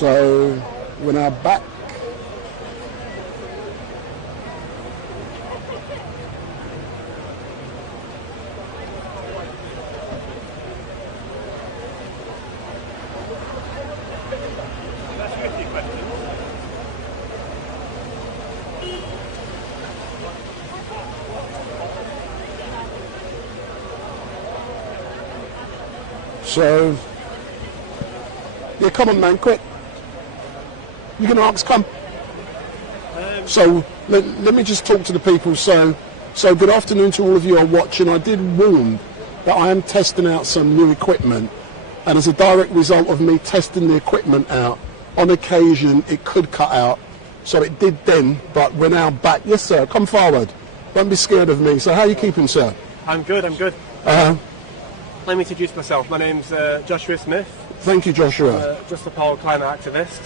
So we're now back. So, yeah, come on, man, quick. You're going to ask, come. So, let me just talk to the people. So good afternoon to all of you who are watching. I did warn that I am testing out some new equipment. And as a direct result of me testing the equipment out, on occasion, it could cut out. So it did then, but we're now back. Yes, sir, come forward. Don't be scared of me. So how are you keeping, sir? I'm good, I'm good. Let me introduce myself. My name's Joshua Smith. Thank you, Joshua. Just a power climate activist.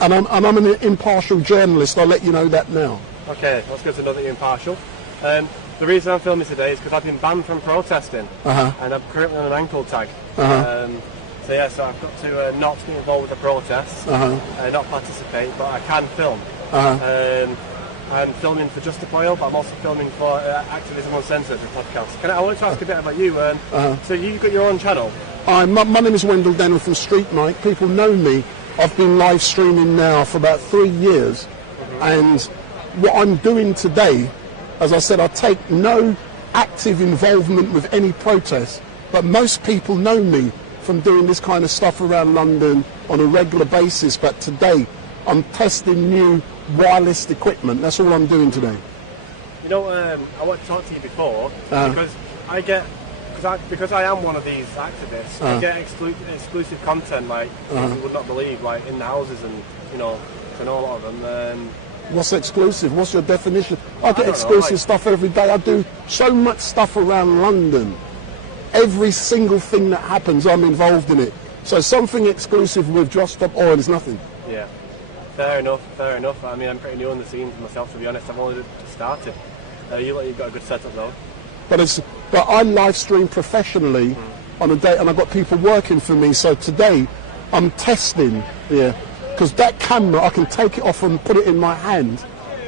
And I'm an impartial journalist. I'll let you know that now. Okay, that's good to know that you're impartial. The reason I'm filming today is because I've been banned from protesting, and I'm currently on an ankle tag. So yeah, so I've got to not get involved with the protests, not participate, but I can film. I'm filming for Just Oil, but I'm also filming for Activism Uncensored, the podcast. I wanted to ask a bit about you. So you've got your own channel? My name is Wendell Daniel from Street Mike. People know me. I've been live streaming now for about 3 years. And what I'm doing today, as I said, I take no active involvement with any protest, but most people know me from doing this kind of stuff around London on a regular basis. But today, I'm testing new wireless equipment. That's all I'm doing today. You know, I want to talk to you before because because I am one of these activists. I get exclusive content like you would not believe, like in the houses, and you know a lot of them. What's exclusive? What's your definition? I get exclusive stuff every day. I do so much stuff around London. Every single thing that happens, I'm involved in it. So something exclusive with Just Stop Oil is nothing. Yeah. Fair enough, fair enough. I mean, I'm pretty new on the scene myself, to be honest. I've only just started. You've got a good setup though. But I live stream professionally on a day, and I've got people working for me. So today, I'm testing, because that camera, I can take it off and put it in my hand,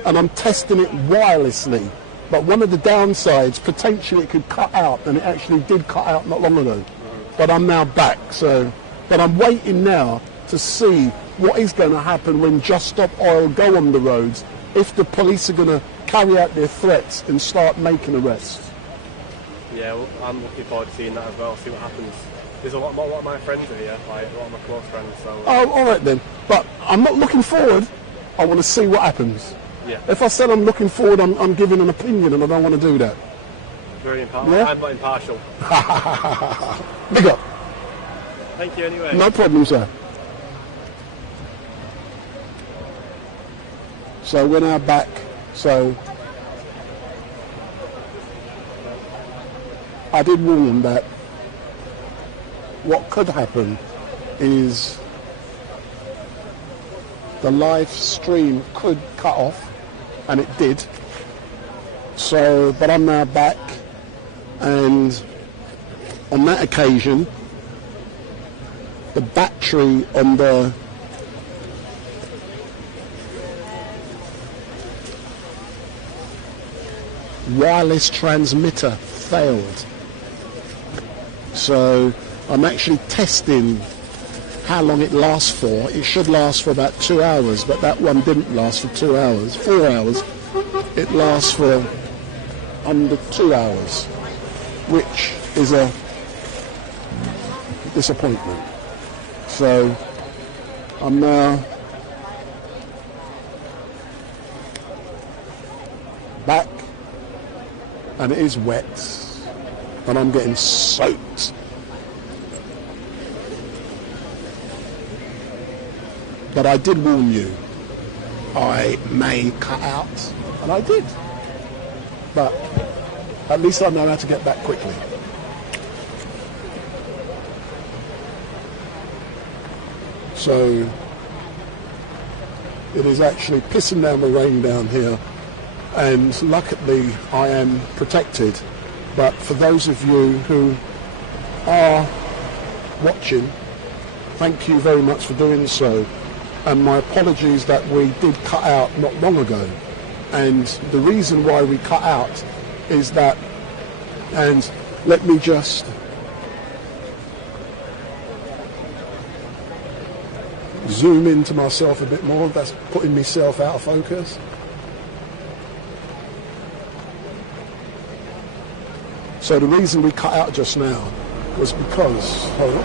and I'm testing it wirelessly. But one of the downsides, potentially it could cut out, and it actually did cut out not long ago. But I'm now back, but I'm waiting now to see what is going to happen when Just Stop Oil go on the roads, if the police are going to carry out their threats and start making arrests. Yeah, well, I'm looking forward to seeing that as well, see what happens. There's a lot of my friends are here, like a lot of my close friends. So. Oh, all right then. But I'm not looking forward. I want to see what happens. Yeah. If I said I'm looking forward, I'm giving an opinion, and I don't want to do that. Very impartial. Yeah? I'm not impartial. Big up. Thank you anyway. No problem, sir. So we're now back. So I did warn them that what could happen is the live stream could cut off, and it did. So, but I'm now back, and on that occasion, the battery on the wireless transmitter failed. So I'm actually testing how long it lasts for. It should last for about 2 hours, but that one didn't last for 2 hours, 4 hours. It lasts for under 2 hours, which is a disappointment. So I'm now back, and it is wet, and I'm getting soaked. But I did warn you, I may cut out, and I did. But at least I know how to get back quickly. So it is actually pissing down the rain down here, and luckily I am protected. But for those of you who are watching, thank you very much for doing so. and my apologies that we did cut out not long ago. And the reason why we cut out is that, and let me just zoom into myself a bit more. That's putting myself out of focus. So the reason we cut out just now was because, hold on.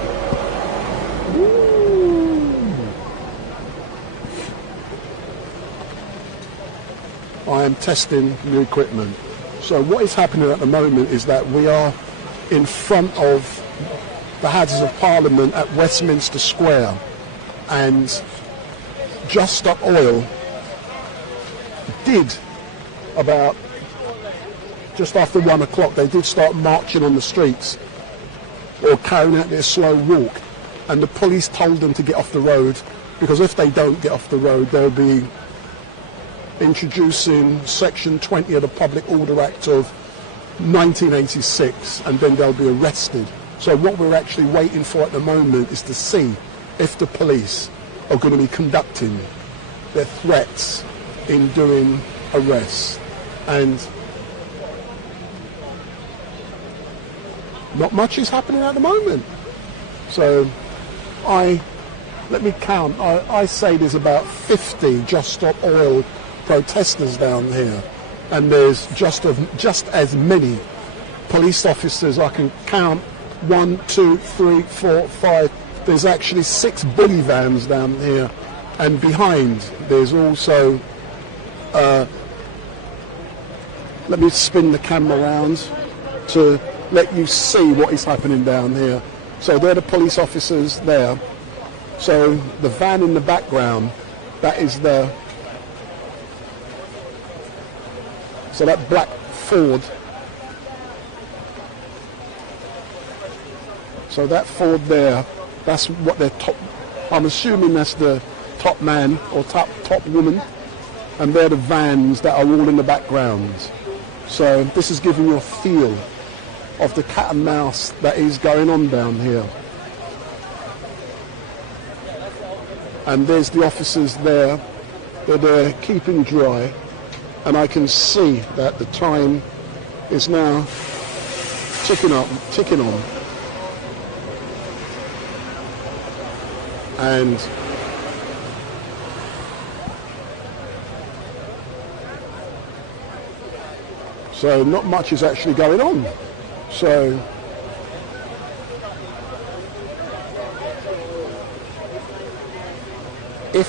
I am testing new equipment. So what is happening at the moment is that we are in front of the Houses of Parliament at Westminster Square, and Just Stop Oil did, about just after 1 o'clock, they did start marching on the streets or carrying out their slow walk, and the police told them to get off the road, because if they don't get off the road, they'll be introducing Section 20 of the Public Order Act of 1986, and then they'll be arrested. So what we're actually waiting for at the moment is to see if the police are going to be conducting their threats in doing arrests. And not much is happening at the moment. So let me count. I say there's about 50 Just Stop Oil protesters down here, and there's just as many police officers. I can count 1, 2, 3, 4, 5. There's actually 6 bully vans down here, and behind there's also let me spin the camera around to let you see what is happening down here. So they're the police officers there. So the van in the background, that is the, so that black Ford, so that Ford there, that's what they're top, I'm assuming that's the top man or top woman, and they're the vans that are all in the background. So this is giving you a feel of the cat and mouse that is going on down here. And there's the officers there, they're keeping dry, and I can see that the time is now ticking on. And so not much is actually going on. So if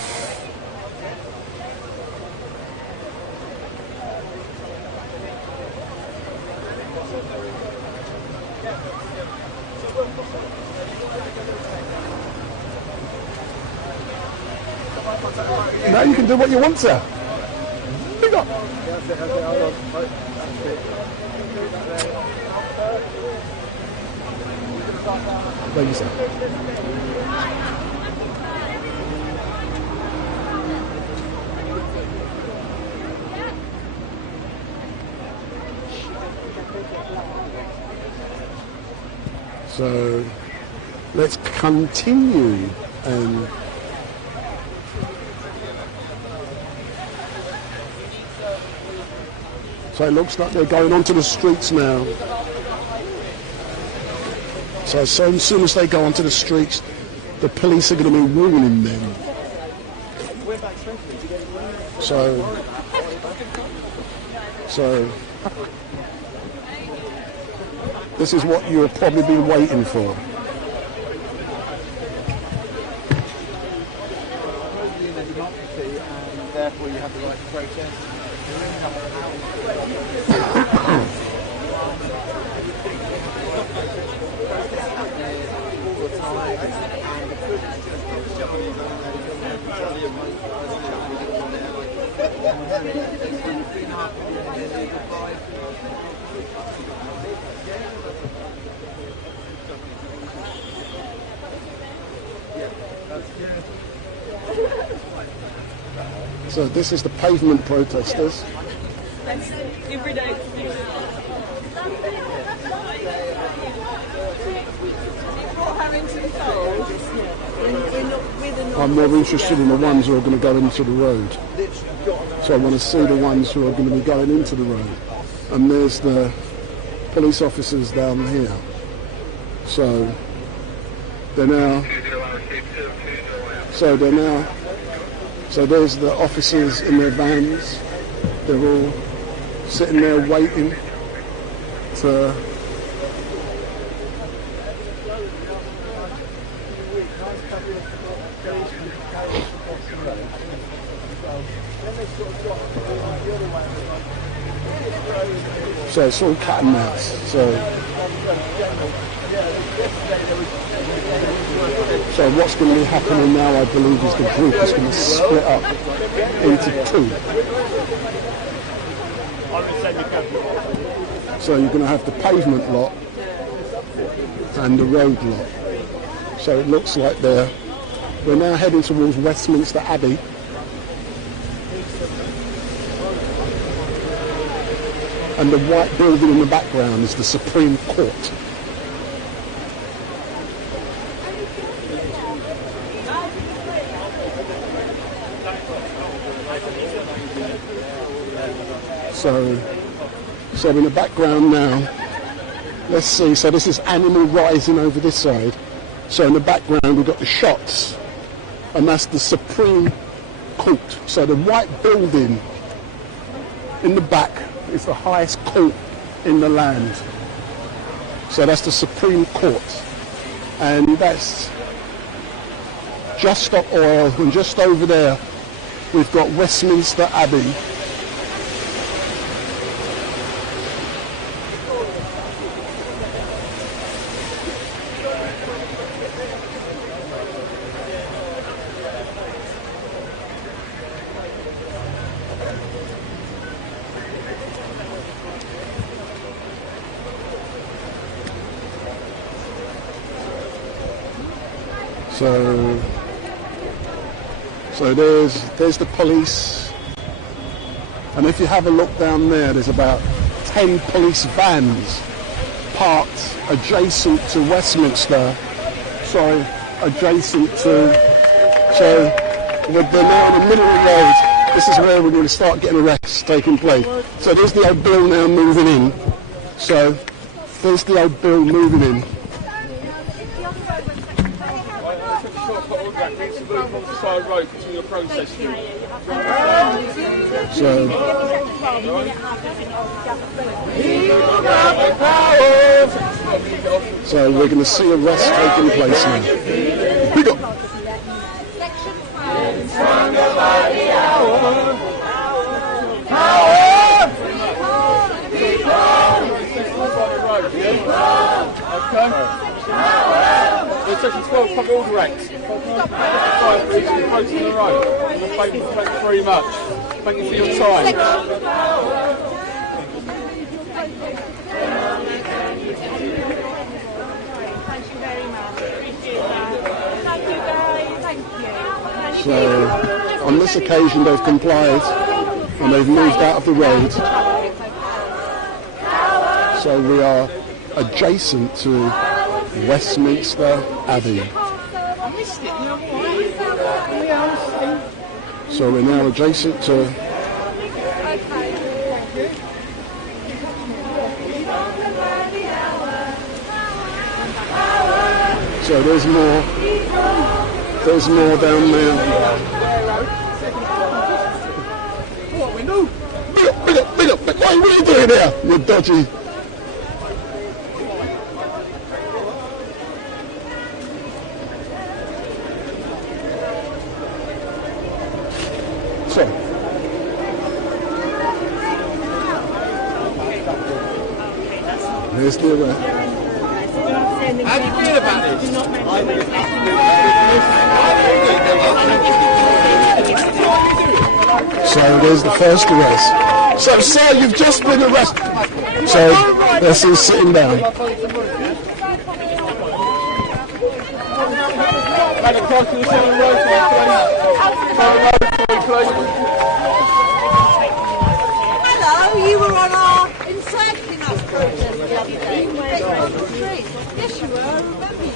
now you can do what you want, sir. Big up. Thank you, sir. So let's continue. So it looks like they're going onto the streets now. So as soon as they go onto the streets, the police are going to be warning them. So this is what you've probably been waiting for. And therefore you have the right to protest. So this is the pavement protesters. Every day. I'm more interested in the ones who are going to go into the road. So I want to see the ones who are going to be going into the road. And there's the police officers down here. So they're now. So there's the officers in their vans. They're all sitting there waiting to. So it's all cat and mouse. So what's going to be happening now, I believe, is the group is going to split up into two. So you're going to have the pavement lot and the road lot. So it looks like we're now heading towards Westminster Abbey. And the white building in the background is the Supreme Court. So in the background now, let's see, so this is Animal Rising over this side. So in the background we've got the shots, and that's the Supreme Court. So the white building in the back is the highest court in the land. So that's the Supreme Court. And that's Just Stop Oil, and just over there we've got Westminster Abbey. So there's the police, and if you have a look down there, there's about 10 police vans parked adjacent to Westminster. So we're now in the middle of the road. This is where we're going to start getting arrests taking place. So there's the old bill now moving in. So there's the old bill moving in. So we're going to see arrests taking place now. Pick up. Section 12, cover all directs. Thank you very much. Thank you for your time. So on this occasion they've complied and they've moved out of the road. So we are adjacent to Westminster Abbey. So we're now adjacent to so there's more down there. What we do? Big up, what are you doing here? You're dodgy. There's the arrest. How do you feel about this? So there's the first arrest. So sir, you've just been arrested. So that's him sitting down. Hello, you were on our Encircling Us protest the other day. Yes, you were, I remember you.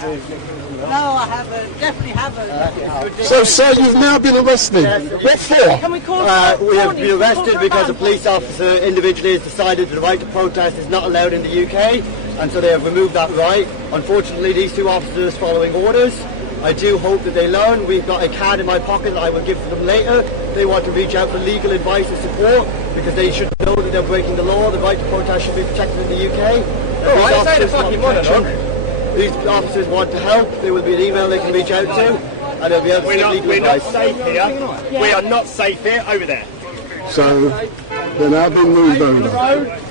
No, I haven't. Definitely haven't. So, sir, you've now been arrested. What for? Can we call We have been arrested because a police officer individually has decided that the right to protest is not allowed in the UK, and so they have removed that right. Unfortunately, these two officers are following orders. I do hope that they learn. We've got a card in my pocket that I will give to them later. They want to reach out for legal advice and support because they should know that they're breaking the law. The right to protest should be protected in the UK. I say the fucking money, look. These officers want to help. There will be an email they can reach out to, and they'll be able to get legal advice. Not safe here. We are not safe here. Over there. So, they're now being moved over.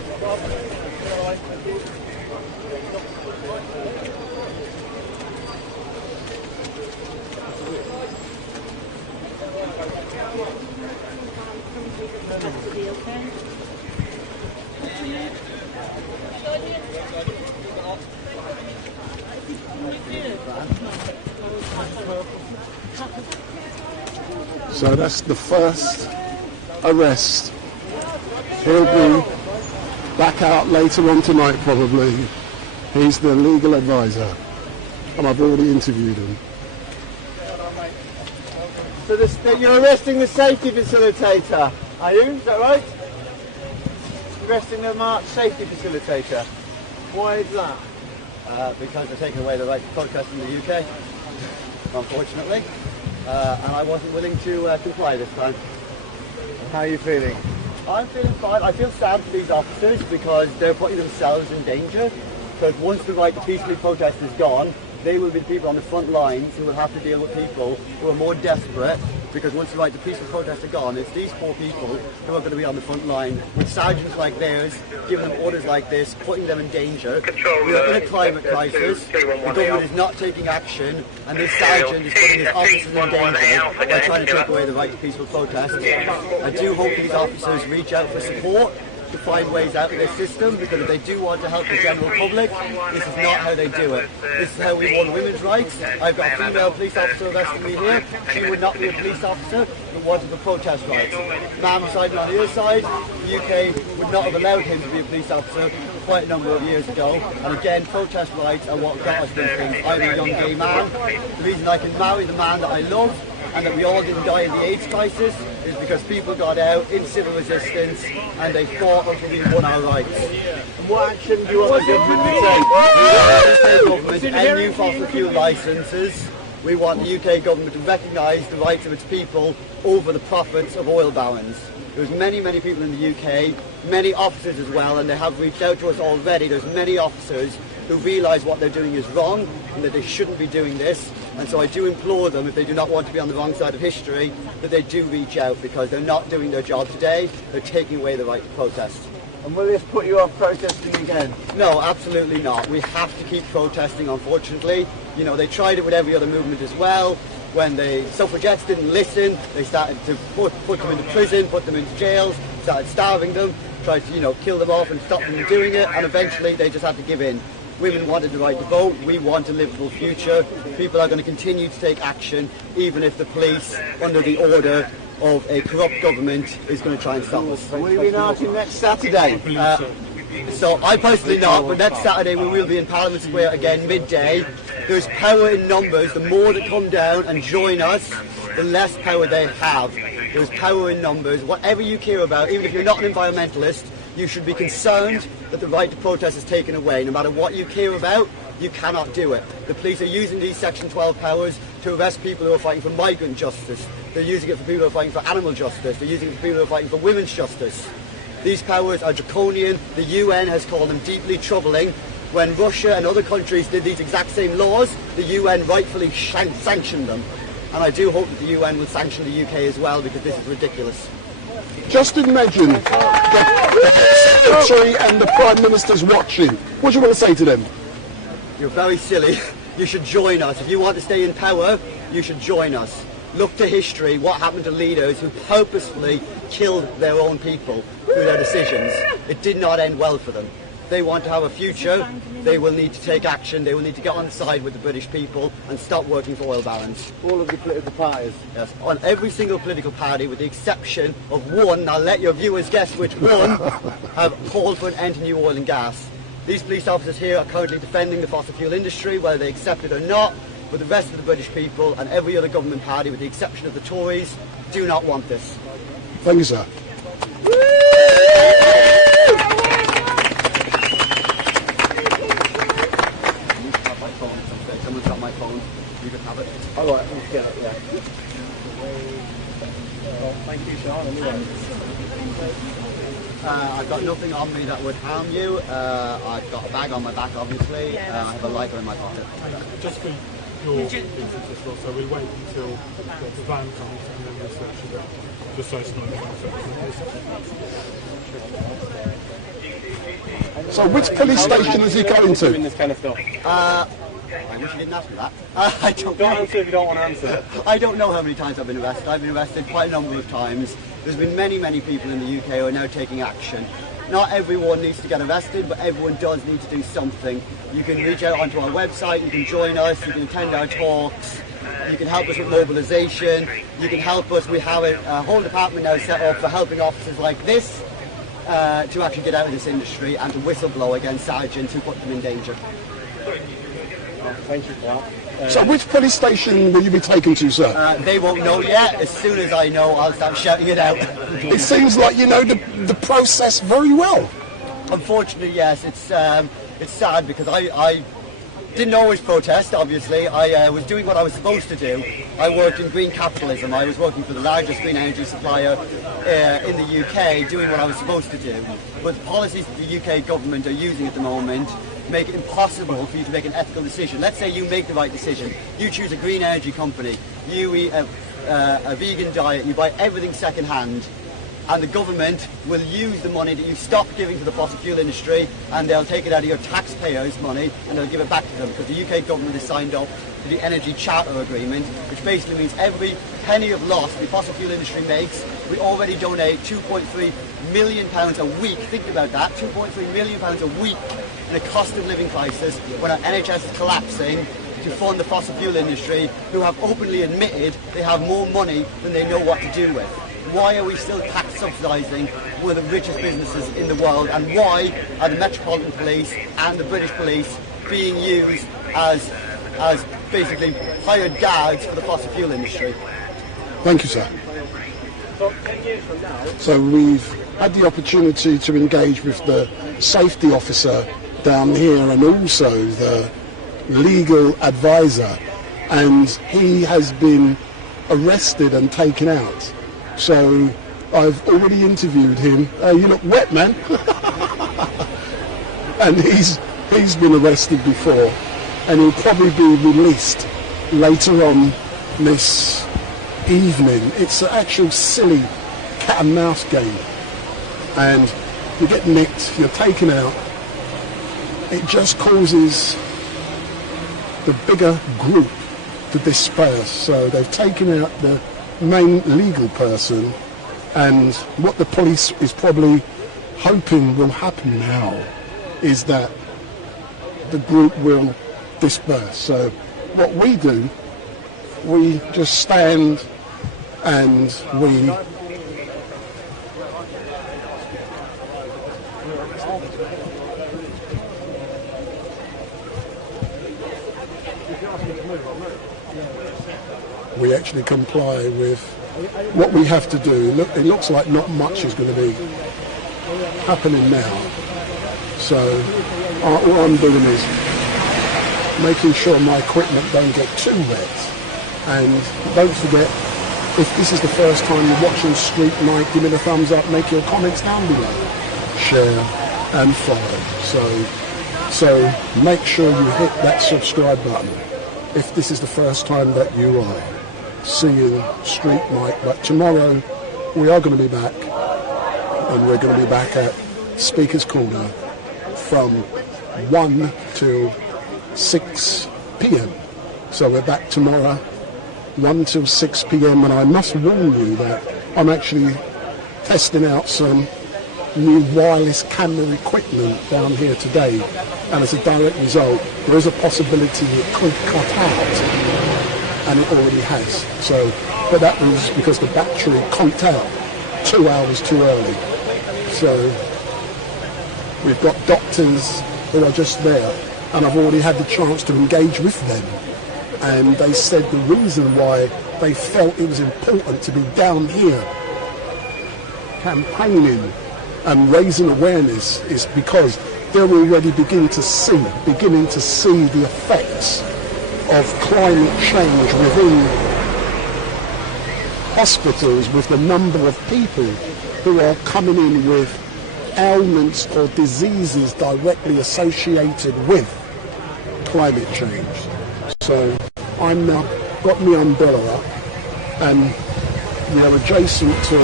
So that's the first arrest. He'll be back out later on tonight probably. He's the legal advisor and I've already interviewed him. So you're arresting the safety facilitator, are you? Is that right? Arresting the March safety facilitator. Why is that? Because they're taking away the right to protest in the UK, unfortunately. And I wasn't willing to comply this time. How are you feeling? I'm feeling fine. I feel sad for these officers because they're putting themselves in danger. Because once the right to peacefully protest is gone, they will be the people on the front lines who will have to deal with people who are more desperate. Because once the right to peaceful protest are gone, it's these poor people who are going to be on the front line with sergeants like theirs, giving them orders like this, putting them in danger. We are in a climate crisis, the government is not taking action, and this sergeant is putting his officers in danger by trying to take away the right to peaceful protest. I do hope these officers reach out for support to find ways out of this system, because if they do want to help the general public, this is not how they do it. This is how we won women's rights. I've got a female police officer arresting me here. She would not be a police officer who wanted to protest rights. Man beside me on the other side, the UK would not have allowed him to be a police officer quite a number of years ago. And again, protest rights are what got us these things. I'm a young gay man. The reason I can marry the man that I love and that we all didn't die in the AIDS crisis is because people got out in civil resistance and they fought until we won our rights. And what action do you want the government to take? The government to end new fossil fuel licences. We want the UK government to recognise the rights of its people over the profits of oil barons. There's many people in the UK, many officers as well, and they have reached out to us already. There's many officers who realise what they're doing is wrong and that they shouldn't be doing this. And so I do implore them, if they do not want to be on the wrong side of history, that they do reach out, because they're not doing their job today. They're taking away the right to protest. And will this put you off protesting again? No, absolutely not. We have to keep protesting, unfortunately. You know, they tried it with every other movement as well. When the suffragettes didn't listen, they started to put them into prison, put them into jails, started starving them, tried to, kill them off and stop them from doing it, and eventually they just had to give in. Women wanted the right to vote. We want a livable future. People are going to continue to take action, even if the police, under the order of a corrupt government, is going to try and stop us. Will you be marching next Saturday? So I personally not, but next Saturday we will be in Parliament Square again, midday. There's power in numbers. The more that come down and join us, the less power they have. There's power in numbers. Whatever you care about, even if you're not an environmentalist, you should be concerned that the right to protest is taken away. No matter what you care about, you cannot do it. The police are using these Section 12 powers to arrest people who are fighting for migrant justice. They're using it for people who are fighting for animal justice. They're using it for people who are fighting for women's justice. These powers are draconian. The UN has called them deeply troubling. When Russia and other countries did these exact same laws, the UN rightfully sanctioned them. And I do hope that the UN will sanction the UK as well, because this is ridiculous. Just imagine the Secretary and the Prime Minister's watching. What do you want to say to them? You're very silly. You should join us. If you want to stay in power, you should join us. Look to history, what happened to leaders who purposefully killed their own people through their decisions. It did not end well for them. If they want to have a future, they will need to take action. They will need to get on side with the British people and stop working for oil barons. All of the political parties? Yes, on every single political party, with the exception of one, I'll let your viewers guess which one, have called for an end to new oil and gas. These police officers here are currently defending the fossil fuel industry, whether they accept it or not, but the rest of the British people and every other government party, with the exception of the Tories, do not want this. Thank you, sir. Someone's got my phone. You can have it. All right, let's get it, yeah. Well, thank you, Sean, anyway. I've got nothing on me that would harm you. I've got a bag on my back, obviously. I have a lighter in my pocket. Just for your instance as well, so we wait until the van comes and then we search it out. Just so it's not So which police station is he going Doing to? this kind of stuff. I wish you didn't ask me that. I don't Don't know. answer if you don't want to answer. I don't know how many times I've been arrested. I've been arrested quite a number of times. There's been many, many people in the UK who are now taking action. Not everyone needs to get arrested, but everyone does need to do something. You can reach out onto our website, you can join us, you can attend our talks, you can help us with mobilisation, you can help us. We have a whole department now set up for helping officers like this to actually get out of this industry and to whistleblow against sergeants who put them in danger. Thank you for that. So which police station will you be taken to, sir? They won't know yet. As soon as I know, I'll start shouting it out. It seems like you know the process very well. Unfortunately, yes, it's sad because I didn't always protest, obviously. I was doing what I was supposed to do. I worked in green capitalism. I was working for the largest green energy supplier in the UK, doing what I was supposed to do. But the policies that the UK government are using at the moment make it impossible for you to make an ethical decision. Let's say you make the right decision. You choose a green energy company. You eat a vegan diet. You buy everything second hand. And the government will use the money that you stop giving to the fossil fuel industry, and they'll take it out of your taxpayers' money and they'll give it back to them, because the UK government has signed up to the Energy Charter Agreement, which basically means every penny of loss the fossil fuel industry makes, we already donate £2.3 million a week. Think about that, £2.3 million a week in a cost of living crisis when our NHS is collapsing, to fund the fossil fuel industry, who have openly admitted they have more money than they know what to do with. Why are we still tax subsidising one of the richest businesses in the world, and why are the Metropolitan Police and the British Police being used as basically hired guards for the fossil fuel industry? Thank you, sir. So 10 years from now, So we've had the opportunity to engage with the safety officer down here and also the legal advisor, and he has been arrested and taken out. So I've already interviewed him. You look wet, man. And he's been arrested before, and he'll probably be released later on this evening. It's an actual silly cat and mouse game, and you get nicked, you're taken out. It just causes the bigger group to disperse. So they've taken out the main legal person, and what the police is probably hoping will happen now is that the group will disperse. So what we do, we just stand and we actually comply with what we have to do. Look, it looks like not much is going to be happening now. So all I'm doing is making sure my equipment don't get too wet. And don't forget, if this is the first time you're watching Street Night, give me the thumbs up, make your comments down below, share and follow. So make sure you hit that subscribe button if this is the first time that you are seeing Street Night. But tomorrow we are going to be back, and we're going to be back at Speaker's Corner from 1 till 6 p.m. So we're back tomorrow 1 till 6 p.m. and I must warn you that I'm actually testing out some new wireless camera equipment down here today, and as a direct result there is a possibility it could cut out, and it already has. So, but that was because the battery conked out 2 hours too early. So we've got doctors who are just there, and I've already had the chance to engage with them. And they said the reason why they felt it was important to be down here campaigning and raising awareness is because they're already beginning to see the effects of climate change within hospitals, with the number of people who are coming in with ailments or diseases directly associated with climate change. So I'm now got my umbrella up, and we're adjacent to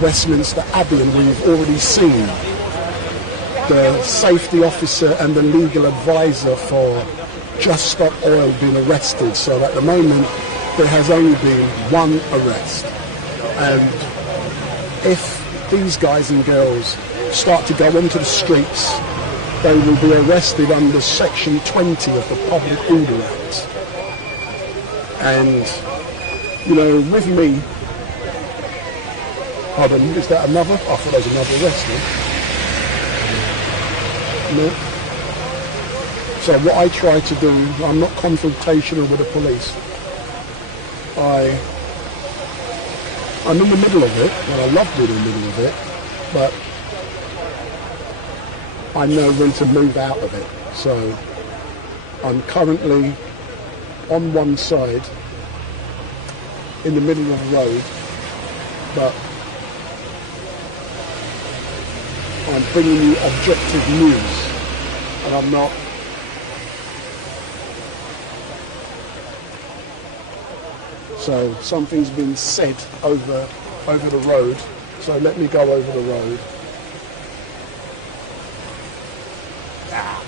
Westminster Abbey, and we've already seen the safety officer and the legal advisor for Just Stop Oil being arrested. So at the moment there has only been one arrest, and if these guys and girls start to go onto the streets, they will be arrested under Section 20 of the Public Order Act. And, you know, with me, hold on, is that another? I thought there was another arrest, no? So what I try to do, I'm not confrontational with the police. I'm in the middle of it, and I love being in the middle of it, but I know when to move out of it. So I'm currently on one side in the middle of the road, but I'm bringing you objective news, and I'm not so something's been said over the road, so let me go over the road.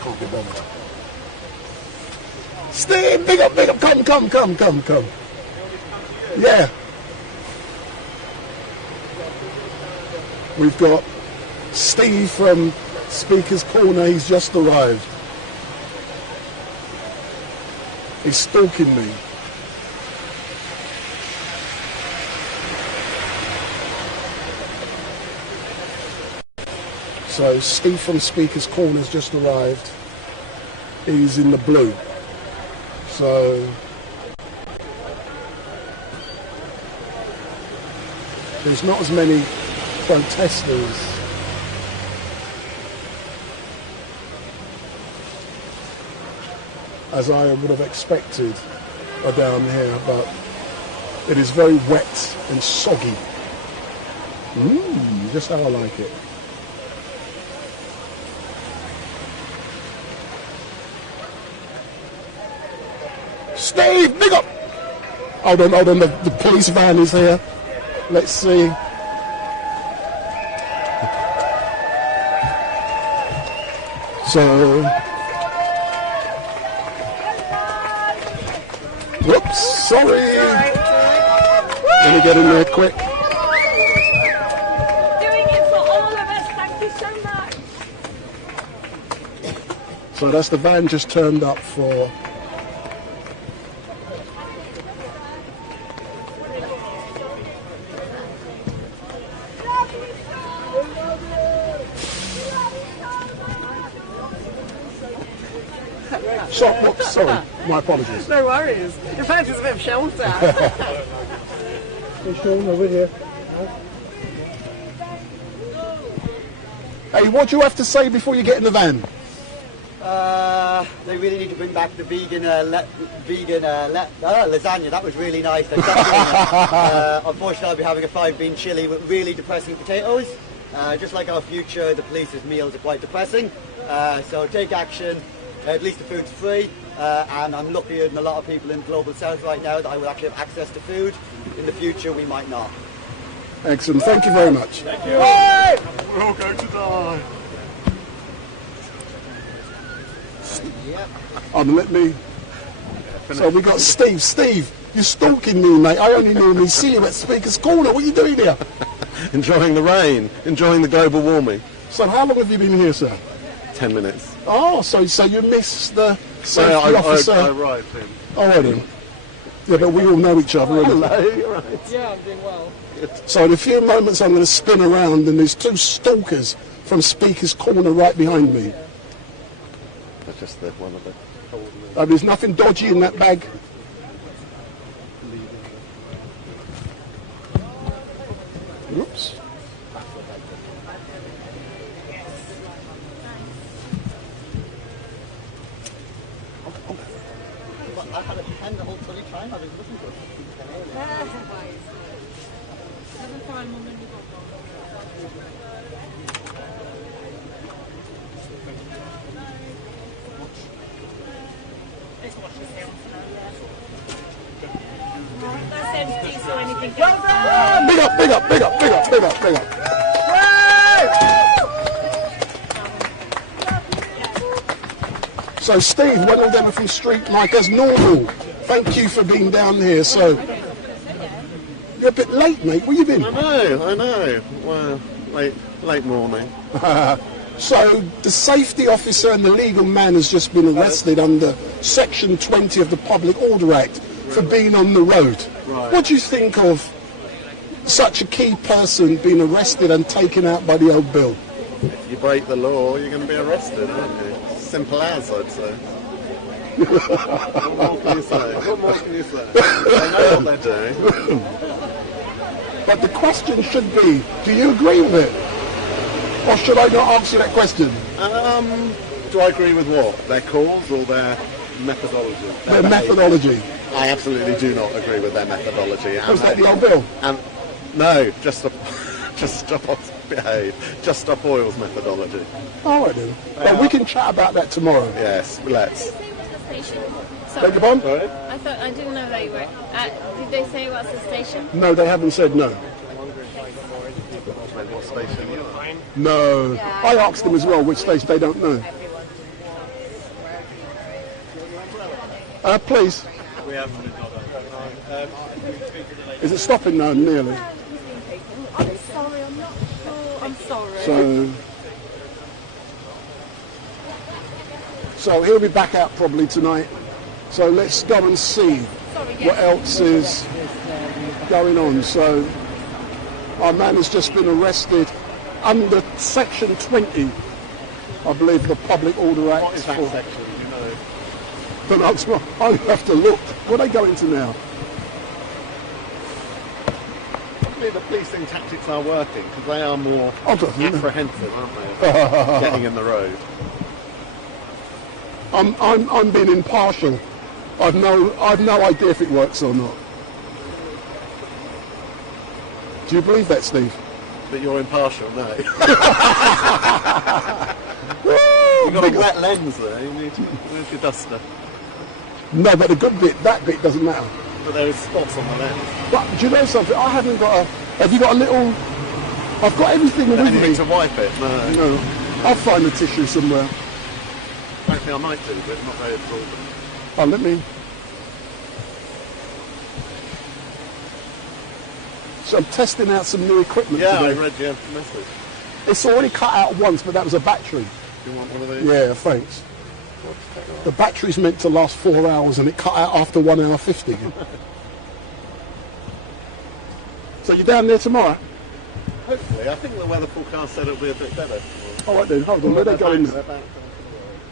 Can't be bothered. Steve, big up, come. Yeah. We've got Steve from Speaker's Corner, he's just arrived. He's stalking me. So Steve from Speaker's Corner has just arrived. He's in the blue. So there's not as many protesters as I would have expected are down here, but it is very wet and soggy. Just how I like it. Steve, big up! Hold on, the police van is here. Let's see. So, whoops, sorry. Let me get in there quick. Doing it for all of us, thank you so much. So that's the van just turned up for sorry, my apologies. No worries. In fact, it's a bit of shelter. Hey Sean, over here. Hey, what do you have to say before you get in the van? They really need to bring back the vegan lasagna. That was really nice. Unfortunately, I'll be having a 5-bean chili with really depressing potatoes. Just like our future, the police's meals are quite depressing. So take action. At least the food's free, and I'm luckier than a lot of people in the Global South right now that I will actually have access to food. In the future, we might not. Excellent. Thank you very much. Thank you. We're all going to die. Yep. Let me. So we got Steve. Steve, you're stalking me, mate. I only normally see you at Speaker's Corner. What are you doing here? Enjoying the rain, enjoying the global warming. So how long have you been here, sir? 10 minutes. Oh, so you missed the safety officer. I arrived in. All right then. Yeah, but we all know each other. Hello, you're right. Yeah, I'm doing well. So in a few moments I'm going to spin around and there's two stalkers from Speaker's Corner right behind me. just the one of the. There's nothing dodgy in that bag. Oops. I had a pen the whole bloody time. I was looking for it. That's empty, so anything Big up, big up, big up, big up, big up, big up. So Steve went all down from Street Mike as normal. Thank you for being down here. So you're a bit late, mate. Where you been? I know. Well, late morning. So the safety officer and the legal man has just been arrested under Section 20 of the Public Order Act for being on the road. Right. What do you think of such a key person being arrested and taken out by the old bill? If you break the law, you're going to be arrested, aren't you? Simple as, I'd say. What more can you say? What more can you say? They know what they're doing. But the question should be, do you agree with it? Or should I not answer that question? Do I agree with what? Their cause or their methodology? Their methodology. I absolutely do not agree with their methodology. Was that the old bill? No, just stop behave. Just stop oil's methodology. All right then. Well, we can chat about that tomorrow. Yes, let's. Beg your pardon? Sorry? I didn't know they were. Did they say what's the station? No, they haven't said no. What station are you on? No. I asked them as well which station, they don't know. Please. We have. Is it stopping now, nearly? I'm sorry, I'm not sure. I'm sorry. So he'll be back out probably tonight. So let's go and see what else is going on. So our man has just been arrested under Section 20, I believe, the Public Order Act. What is that section? But I'll have to look. What are they going to now? Hopefully the policing tactics are working because they are more apprehensive, aren't they? Getting in the road. I'm being impartial. I've no idea if it works or not. Do you believe that, Steve? That you're impartial, no. You've got a wet lens there. Where's your duster? No, but the good bit, that bit doesn't matter. But there is spots on the lens. But do you know something? I haven't got a. Have you got a little? I've got everything with me. To wipe it? No. No. I'll find the tissue somewhere. Actually, I might do, but it's not very absorbent. Oh, let me. So I'm testing out some new equipment Yeah, today. I read your message. It's already cut out once, but that was a battery. Do you want one of these? Yeah, thanks. The battery's meant to last 4 hours and it cut out after 1 hour 50. So you're down there tomorrow? Hopefully. I think the weather forecast said it'll be a bit better. All right then, hold on, where are they going?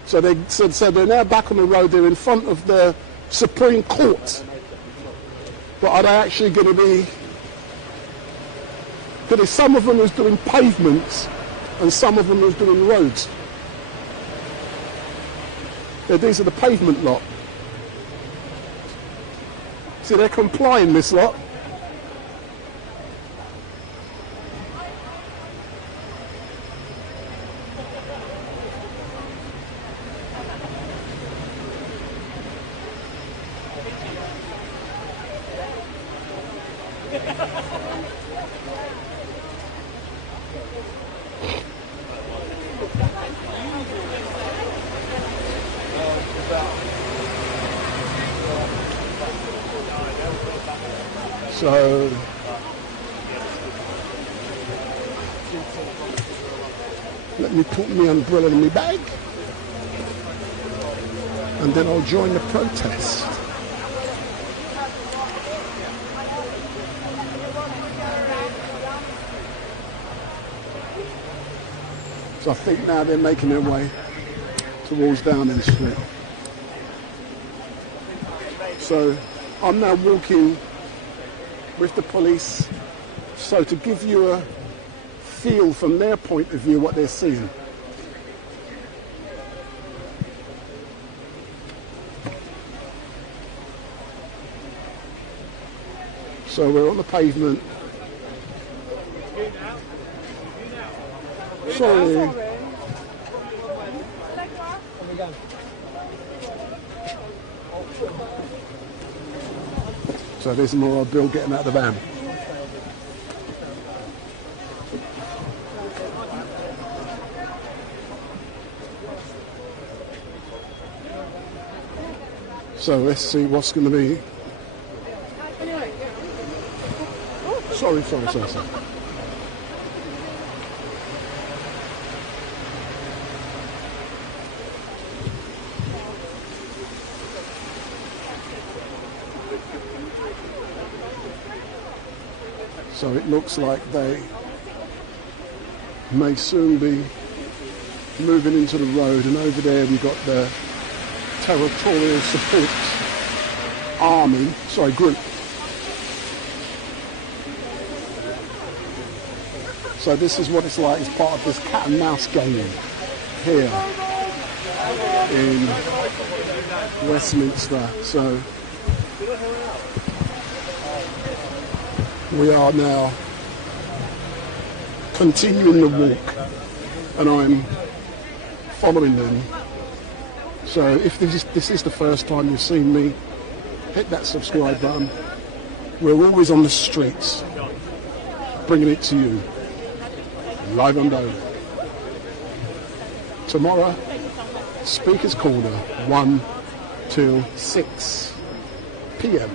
So they're now back on the road, they're in front of the Supreme Court. But are they actually going to be... Because some of them is doing pavements and some of them is doing roads. Yeah, these are the pavement lot. See, they're complying, this lot. So let me put my umbrella in my bag and then I'll join the protest. So I think now they're making their way towards Downing Street. So I'm now walking with the police, so to give you a feel from their point of view what they're seeing. So we're on the pavement. Sorry. So there's more Bill getting out of the van. So let's see what's going to be. Sorry. So it looks like they may soon be moving into the road, and over there we've got the Territorial Support Group. So this is what it's like as part of this cat and mouse game here in Westminster. So we are now continuing the walk, and I'm following them. So if this is the first time you've seen me, hit that subscribe button. We're always on the streets, bringing it to you, live and direct. Tomorrow, Speaker's Corner, 1 till 6 p.m.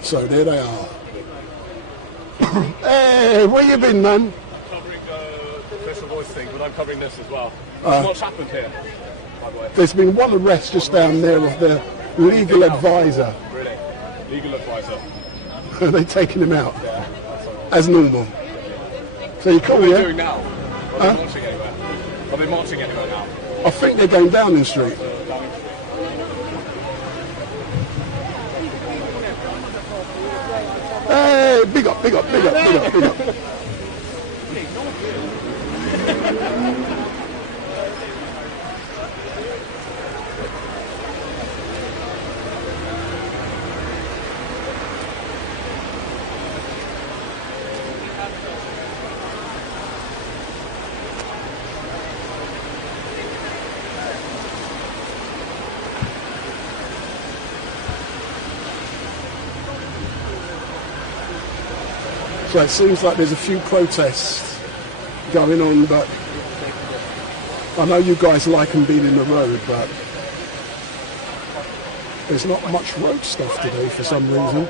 So there they are. Hey, where you been, man? Covering the Professional Voice thing, but I'm covering this as well. What's happened here, by the way? There's been one arrest just down there of the legal advisor. Really? Legal advisor? Are they taking him out? Yeah. As normal. So you cool, What are yeah? they doing now? Are they marching anywhere? Are they marching anywhere now? I think they're going Downing Street. Hey, big up. So it seems like there's a few protests going on, but I know you guys like them being in the road, but there's not much road stuff to do for some reason.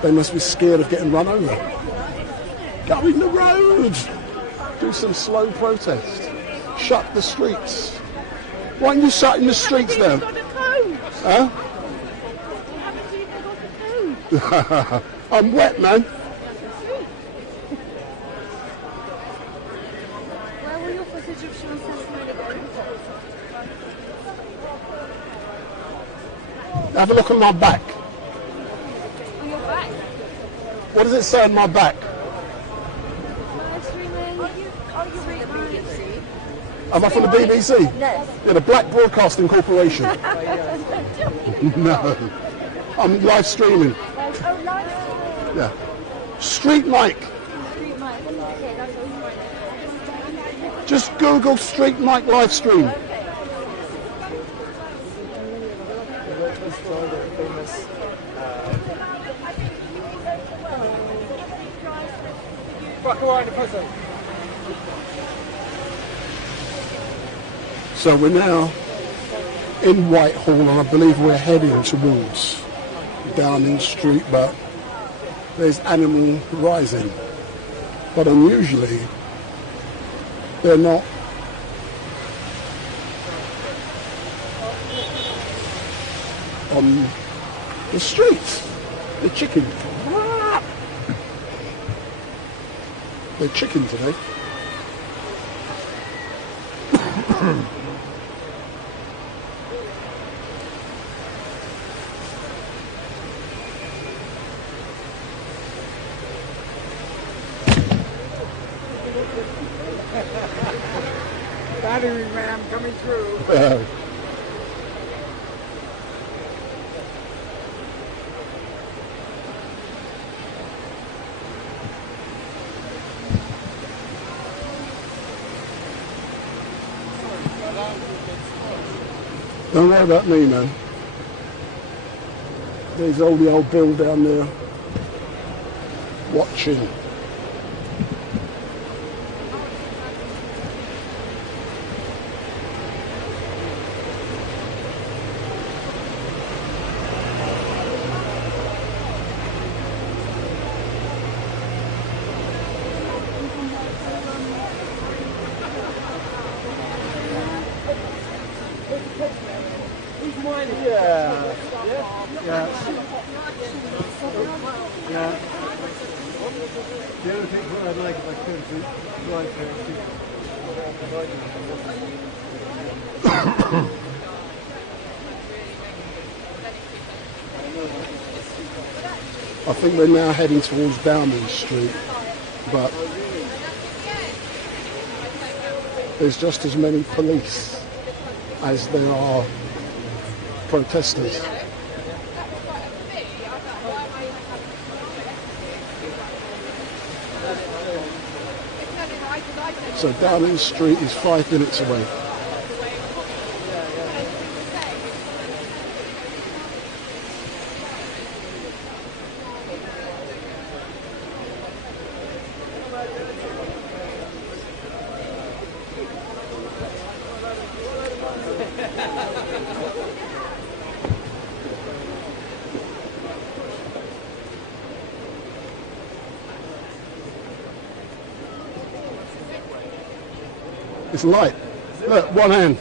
They must be scared of getting run over. Go in the road! Do some slow protest. Shut the streets. Why aren't you shutting the streets down? Huh? I'm wet, man. Have a look at my back. On your back? What does it say on my back? Are you reading the BBC? Am I from the BBC? Yes. Yeah, the Black Broadcasting Corporation. No. I'm live streaming. Oh, live? Yeah. Street Mike. Street mic. Okay, that's all right. Just Google Street Mike live stream. So we're now in Whitehall, and I believe we're heading towards Downing Street, but there's Animal Rising. But unusually, they're not on the streets. They're chicken. They're chicken today. Battery ram coming through. Don't worry about me, man. There's all the old Bill down there watching. The other thing what I'd like if I could is right I think we're now heading towards Downing Street, but there's just as many police as there are protesters. So Downing Street is 5 minutes away. It's light. Look, one hand.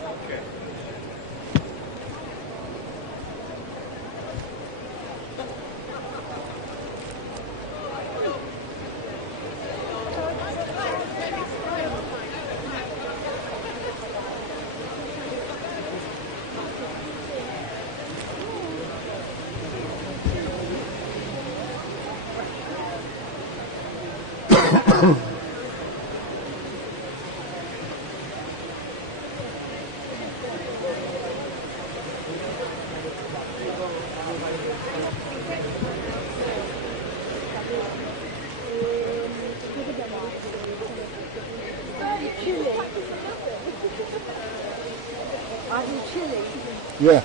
Are you chilly? Yeah.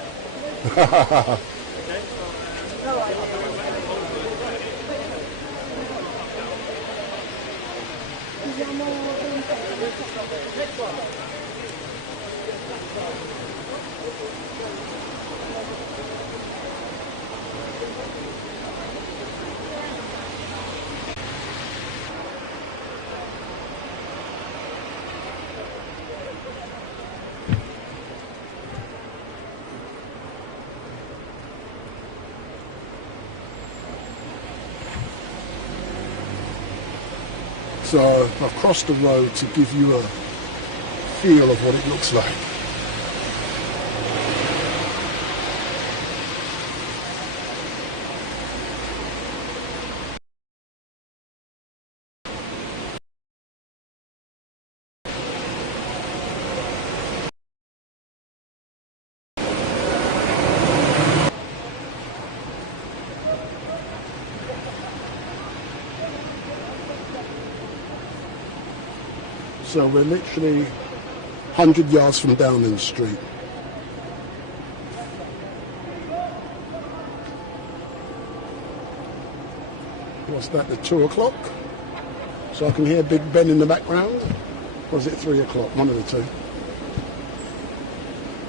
So I've crossed the road to give you a feel of what it looks like. So we're literally 100 yards from Downing Street. What's that, the 2 o'clock? So I can hear Big Ben in the background. Or is it 3 o'clock? One of the two.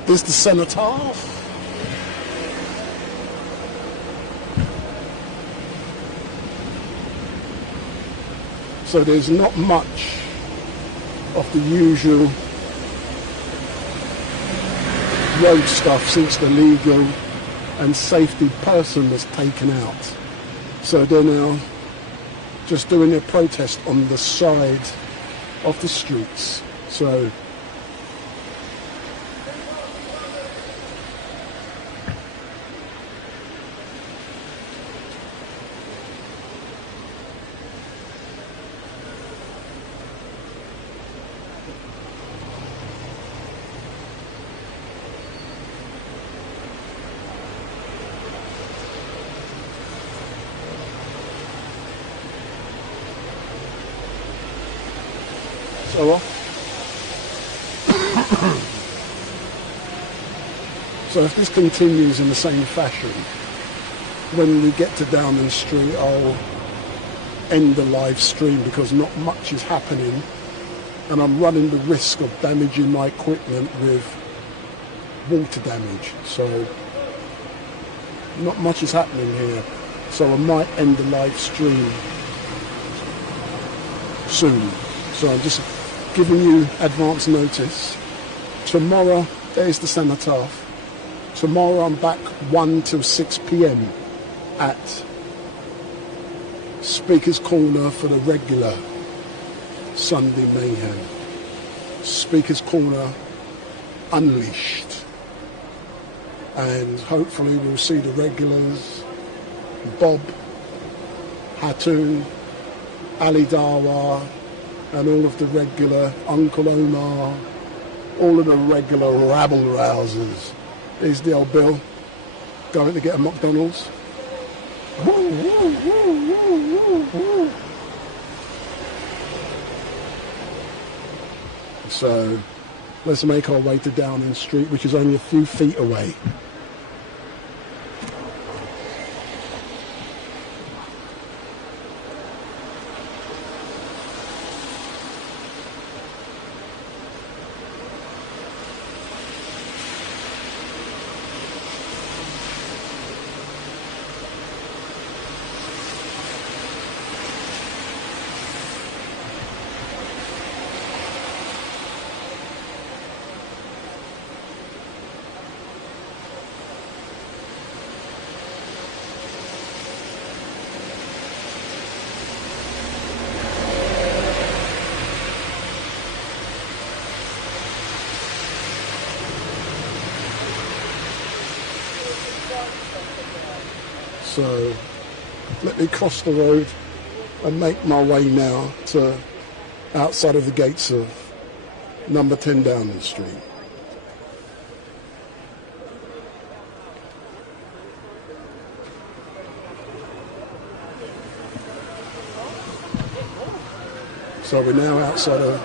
There's the cenotaph. So there's not much of the usual road stuff since the legal and safety person was taken out. So they're now just doing their protest on the side of the streets. So so if this continues in the same fashion, when we get to Downing Street, I'll end the live stream because not much is happening and I'm running the risk of damaging my equipment with water damage. So not much is happening here. So I might end the live stream soon. So I'm just giving you advance notice. Tomorrow, there's the cenotaph. Tomorrow I'm back 1 till 6 p.m. at Speaker's Corner for the regular Sunday Mayhem. Speaker's Corner Unleashed. And hopefully we'll see the regulars, Bob, Hatun, Ali Dawa, and all of the regular, Uncle Omar, all of the regular rabble-rousers. Here's the old Bill, going to get a McDonald's. So, let's make our way to Downing Street, which is only a few feet away. So let me cross the road and make my way now to outside of the gates of number 10 Downing Street. So we're now outside of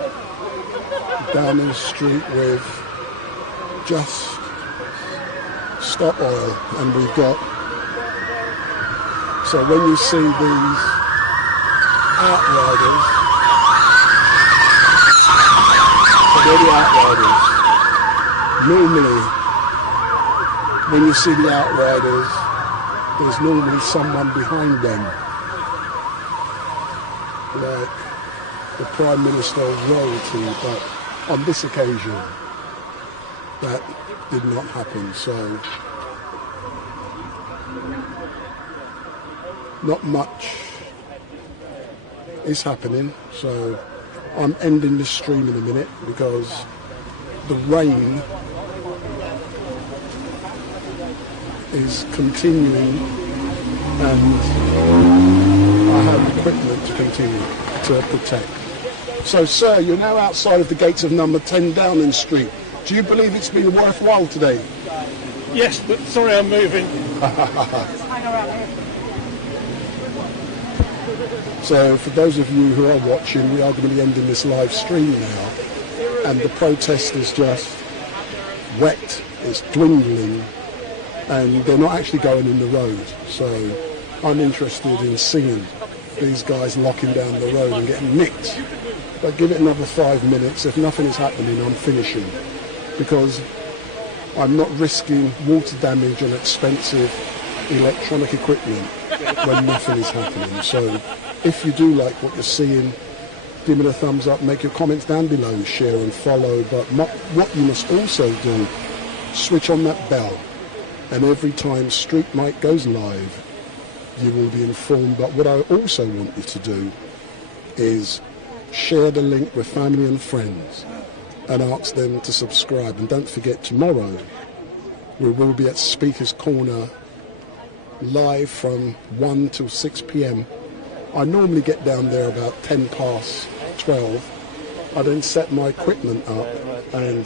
Downing Street with Just Stop Oil, and we've got, so when you see these outriders, so they're the outriders. Normally, when you see the outriders, there's normally someone behind them, like the Prime Minister of royalty, but on this occasion, that did not happen. So not much is happening, so I'm ending this stream in a minute because the rain is continuing and I have equipment to continue to protect. So sir, you're now outside of the gates of number 10 Downing Street. Do you believe it's been worthwhile today? Yes, but sorry I'm moving. So for those of you who are watching, we are going to be ending this live stream now, and the protest is just wet, it's dwindling, and they're not actually going in the road. So I'm interested in seeing these guys locking down the road and getting nicked. But give it another 5 minutes. If nothing is happening, I'm finishing, because I'm not risking water damage on expensive electronic equipment when nothing is happening. So if you do like what you're seeing, give me a thumbs up, make your comments down below, share and follow. But what you must also do, switch on that bell, and every time Street Mike goes live, you will be informed. But what I also want you to do is share the link with family and friends and ask them to subscribe. And don't forget, tomorrow we will be at Speaker's Corner live from 1 till 6 p.m. I normally get down there about 10 past 12. I then set my equipment up, and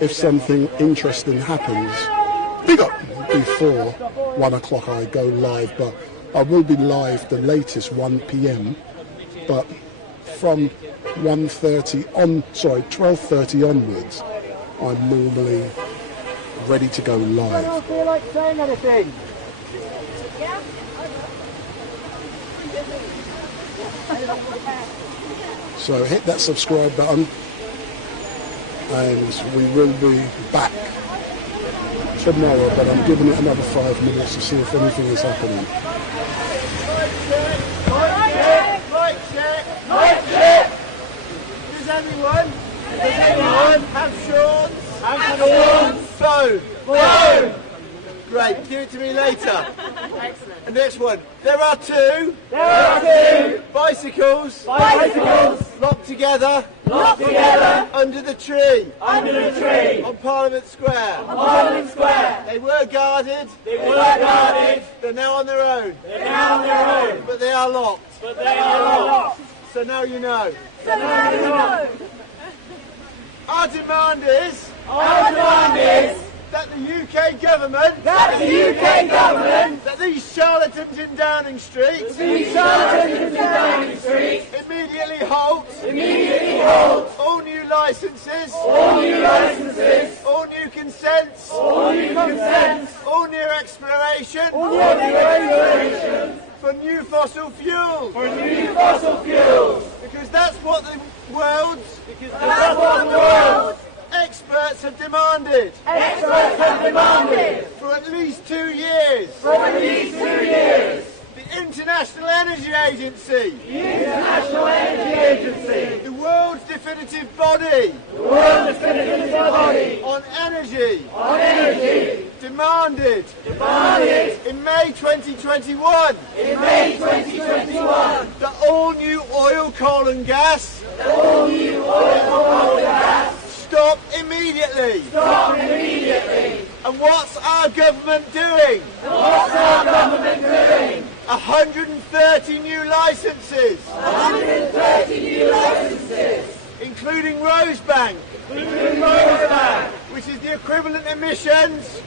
if something interesting happens, before 1 o'clock I go live, but I will be live the latest 1 p.m. But from 12:30 onwards, I'm normally ready to go live. I don't feel like saying anything. So hit that subscribe button, and we will be back tomorrow, but I'm giving it another 5 minutes to see if anything is happening. Mic check. Does anyone have shorts? Phone. Great, give it to me later. Excellent. And next one. There are two bicycles locked together under the tree on Parliament Square. They were guarded. They're now on their own. But they are locked. So now you know. Our demand is that the UK government, that these charlatans in Downing Street, immediately halt all new licences, all new consents, all new exploration, for new fossil fuels. Because that's what the world's experts have demanded. For at least 2 years. The International Energy Agency. The world's definitive body. On energy. Demanded. In May 2021. That all new oil, coal and gas. Stop immediately. And what's our government doing? 130 new licences. Including Rosebank. Which is the equivalent emissions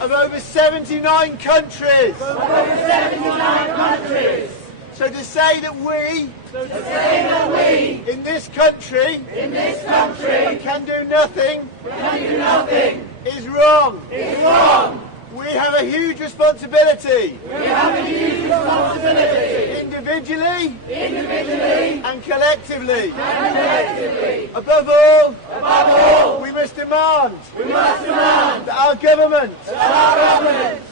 of over 79 countries. So to say that we in this country can do nothing is wrong. We have a huge responsibility. Individually and collectively. Above all, we must demand that our government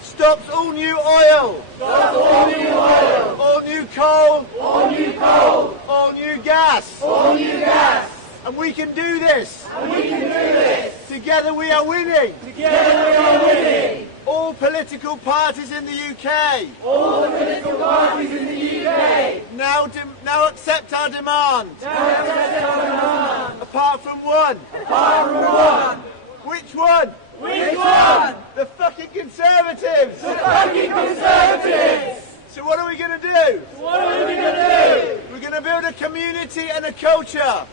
stops all new oil, all new coal, all new gas. And we can do this. Together we are winning. All political parties in the UK. Now accept our demand. Apart from one. Which one? The fucking Conservatives. So what are we going to do? We're going to build a community and a culture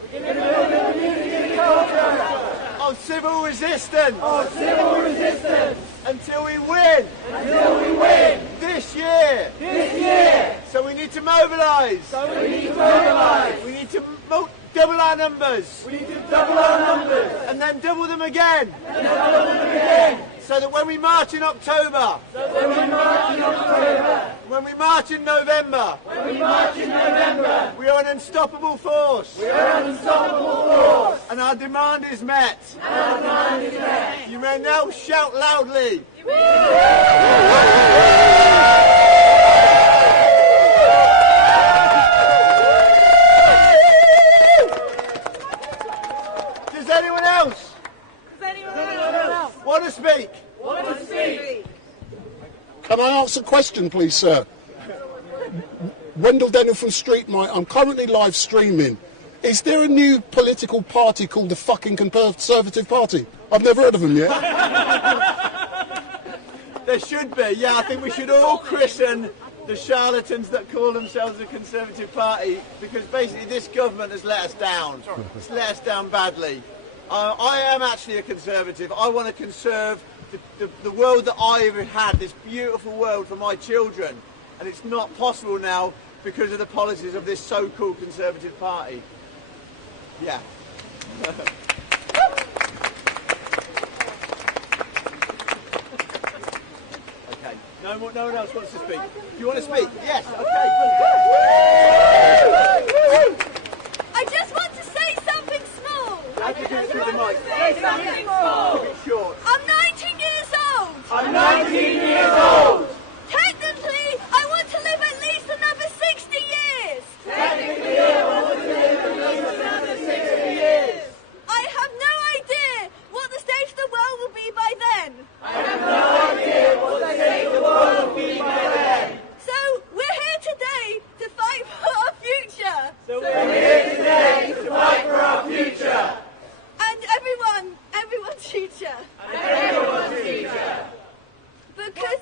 of civil resistance. Until we win. This year. So we need to mobilise. We need to double our numbers. And then double them again. So that when we march in October, when we march in November, we are an unstoppable force. And our demand is met. You may now shout loudly. Does anyone else want to speak? Can I ask a question, please, sir? Wendell Daniel from Street Night. I'm currently live streaming. Is there a new political party called the fucking Conservative Party? I've never heard of them yet. There should be, yeah. I think we should all christen the charlatans that call themselves the Conservative Party, because basically this government has let us down. It's let us down badly. I am actually a Conservative. I want to conserve the world that I've had, this beautiful world for my children. And it's not possible now because of the policies of this so-called Conservative Party. Yeah. Okay. No one else wants to speak. Do you want to speak? Yes. Okay. I just want to say something small. Have to do it through the mic. Say something small. Keep it short. I'm 19 years old. I'm 19 years old. Technically, I want to live at least another 60 years. Technically, I want to live at least another 60 years. I have no idea what the state of the world will be by then. I have no idea what the state of the world will be by then. So we're here today to fight for our future. So we're here today to fight for our future. And everyone's future. And everyone's future. Because,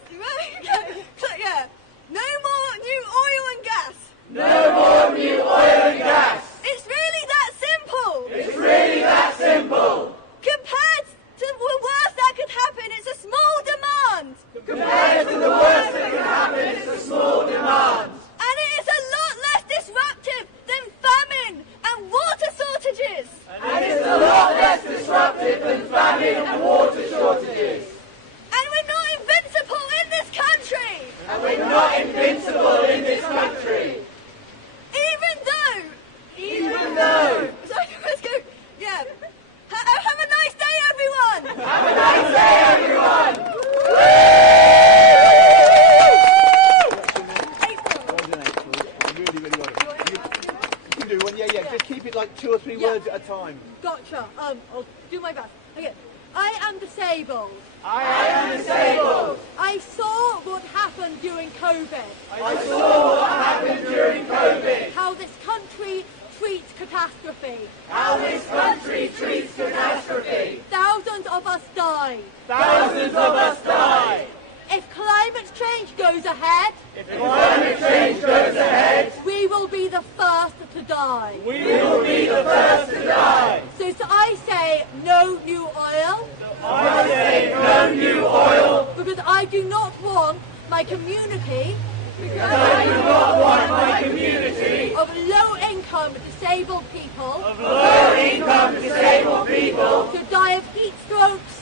yeah, no more new oil and gas. No more new oil and gas. It's really that simple. It's really that simple. Compared to the worst that could happen, it's a small demand. Compared to the worst that can happen, it's a small demand. And it is a lot less disruptive than famine and water shortages. And it's a lot less disruptive than famine and water shortages. And we're not invincible in this country. And we're not invincible in this country. Even though. Sorry, let's go. Yeah. Have a nice day, everyone. Have a nice day, everyone. You can do one, yeah. Just keep it like 2 or 3 words at a time. Gotcha. I'll do my best. Okay. I am disabled. I am disabled. I saw what happened during COVID. I saw what happened during COVID. How this country treats catastrophe. How this country treats catastrophe. Thousands of us die. Thousands of us die. If climate change goes ahead, we will be the first to die. We will be the first to die. So I say no new oil. I say no new oil. Because I do not want my community. Of low-income disabled people. To die of heat strokes,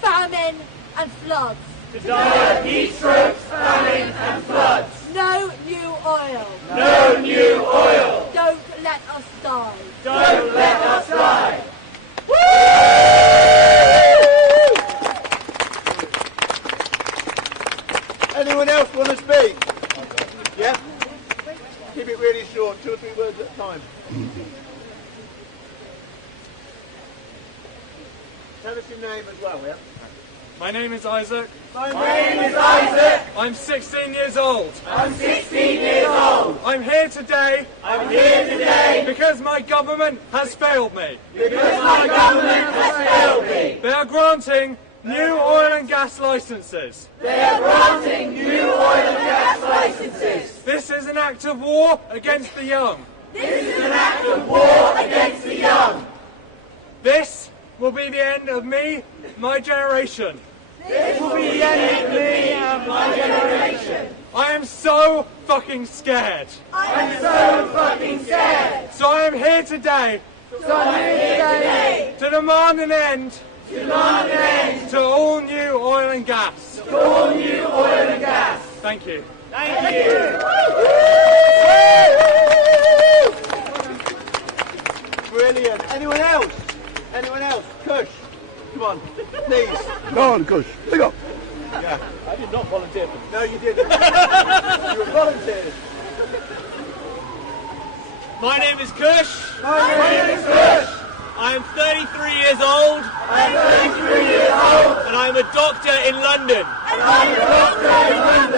famine, and floods. To die of heat strokes, famine, and floods. No new oil. No new oil. Don't let us die. Don't let us die. Woo! Anyone else want to speak? Yeah? Keep it really short, 2 or 3 words at a time. Tell us your name as well, yeah? My name is Isaac. My name is Isaac. I'm 16 years old. I'm 16 years old. I'm here today. Because my government has failed me. Because my government has failed me. They are granting new oil and gas licenses. They are granting new oil and gas licenses. This is an act of war against the young. This is an act of war against the young. This will be the end of me, my generation. This will be the end of me and my generation. I am so fucking scared. I'm so fucking scared. So I am here today. To demand an end. To all new oil and gas. Thank you. Thank you. Brilliant. Anyone else? Anyone else? Kush, come on, please. Go on, Kush. Pick up. Yeah. I did not volunteer for this. No, you didn't. You were volunteers. My name is Kush. My name is Kush. I am 33 years old. I am 33 years old. And I am a doctor in London. And I'm a doctor in London.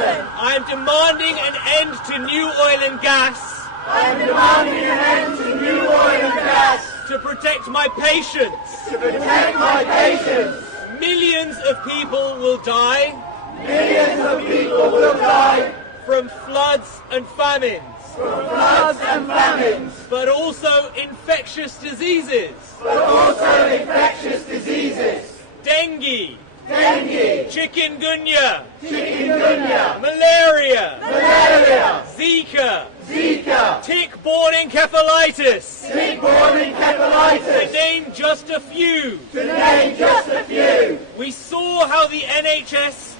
end to new oil and gas. I'm demanding an end to new oil and gas. To protect my patients. To protect my patients. Millions of people will die. Millions of people will die. From floods and famines. From floods and famines. But also infectious diseases. But also infectious diseases. Dengue. Dengue. Chikungunya. Chikungunya. Malaria. Malaria. Zika. Zika. Tick-borne encephalitis. Tick-borne encephalitis. To name just a few. To name just a few. We saw how the NHS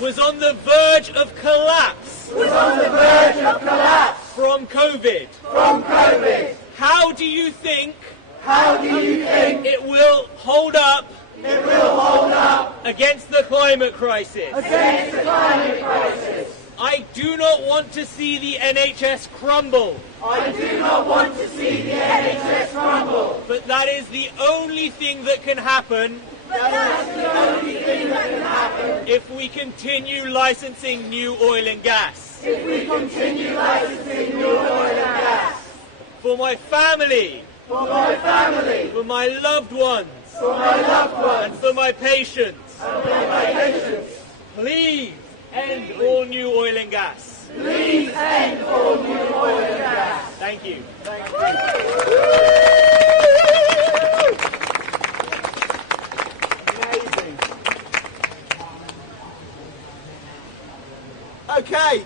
was on the verge of collapse. Was on the verge of collapse. From COVID. From COVID. How do you think? How do you think it will hold up? It will hold up against the climate crisis. Against the climate crisis. I do not want to see the NHS crumble. I do not want to see the NHS crumble. But that is the only thing that can happen. That's the only thing that can happen. If we continue licensing new oil and gas. If we continue licensing new oil and gas. For my family. For my family. For my loved ones. For my loved ones. And for my patients. And for my patients. Please end all new oil and gas. Please end all new oil and gas. Thank you. Thank you. Amazing. Okay.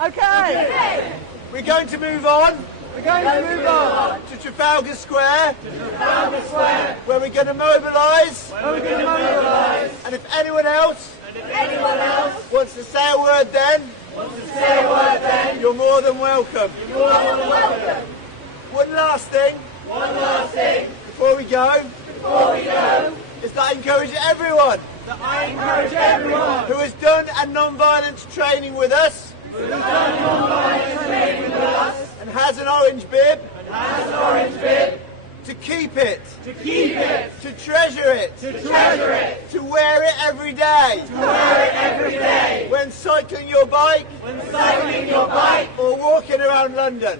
Okay. We're going to move on. We're going to move on to Trafalgar Square. Trafalgar Square. Where we're going to mobilise. And if anyone else wants to say a word then, you're more than welcome. One last thing. Before we go. Is that I encourage everyone. Who has done a non-violence training with us. And has an orange bib. To keep it. To treasure it. To wear it every day. When cycling your bike. Or walking around London.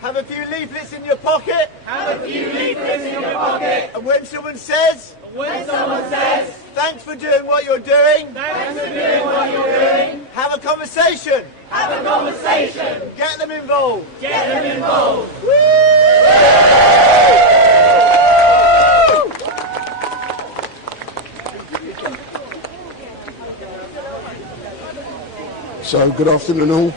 Have a few leaflets in your pocket. And when someone says, thanks for doing what you're doing. Have a conversation. Get them involved. Woo! So, good afternoon all.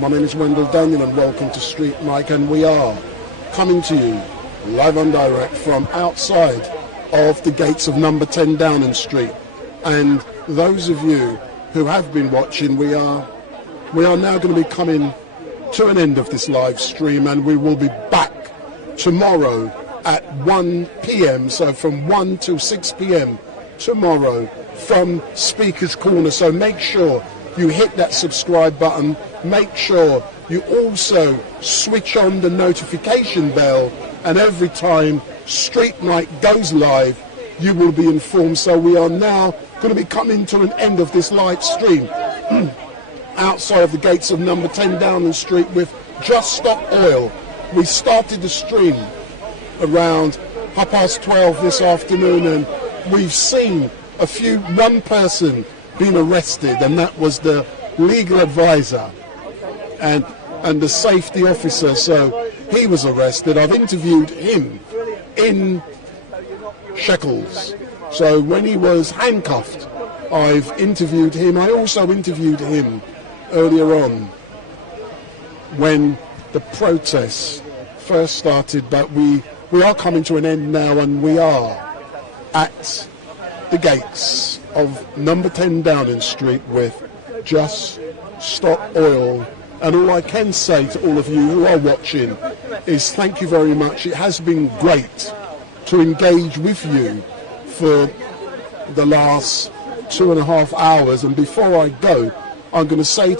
My name is Wendell Daniel and welcome to Street Mike, and we are coming to you live and direct from outside of the gates of number 10 Downing Street. And those of you who have been watching, we are now going to be coming to an end of this live stream, and we will be back tomorrow at 1 p.m. So from 1 till 6 p.m. tomorrow from Speaker's Corner. So make sure you hit that subscribe button. Make sure you also switch on the notification bell, and every time Street Night goes live, you will be informed. So we are now going to be coming to an end of this live stream outside of the gates of number 10 Downing Street with Just Stop Oil. We started the stream around 12:30 this afternoon, and we've seen one person being arrested, and that was the legal advisor and the safety officer. So he was arrested. I've interviewed him in shackles. So when he was handcuffed, I've interviewed him. I also interviewed him earlier on when the protests first started, but we are coming to an end now, and we are at the gates of number 10 Downing Street with Just Stop Oil. And all I can say to all of you who are watching is thank you very much. It has been great to engage with you for the last 2.5 hours. And before I go, I'm going to say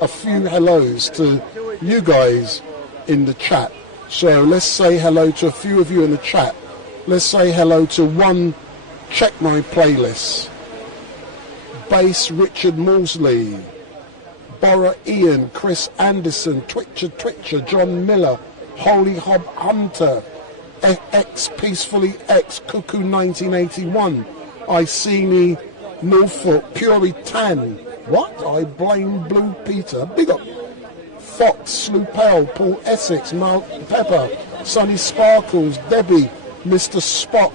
a few hellos to you guys in the chat. So let's say hello to a few of you in the chat. Let's say hello to one, Check My Playlist. Space Richard Moulsley, Borough Ian, Chris Anderson, Twitcher, John Miller, Holy Hob Hunter, X Peacefully X, Cuckoo 1981, Iceni, Norfolk, Puri Tan, what? I Blame Blue Peter, big up, Fox, Sloopel, Paul Essex, Mark Pepper, Sunny Sparkles, Debbie, Mr. Spock,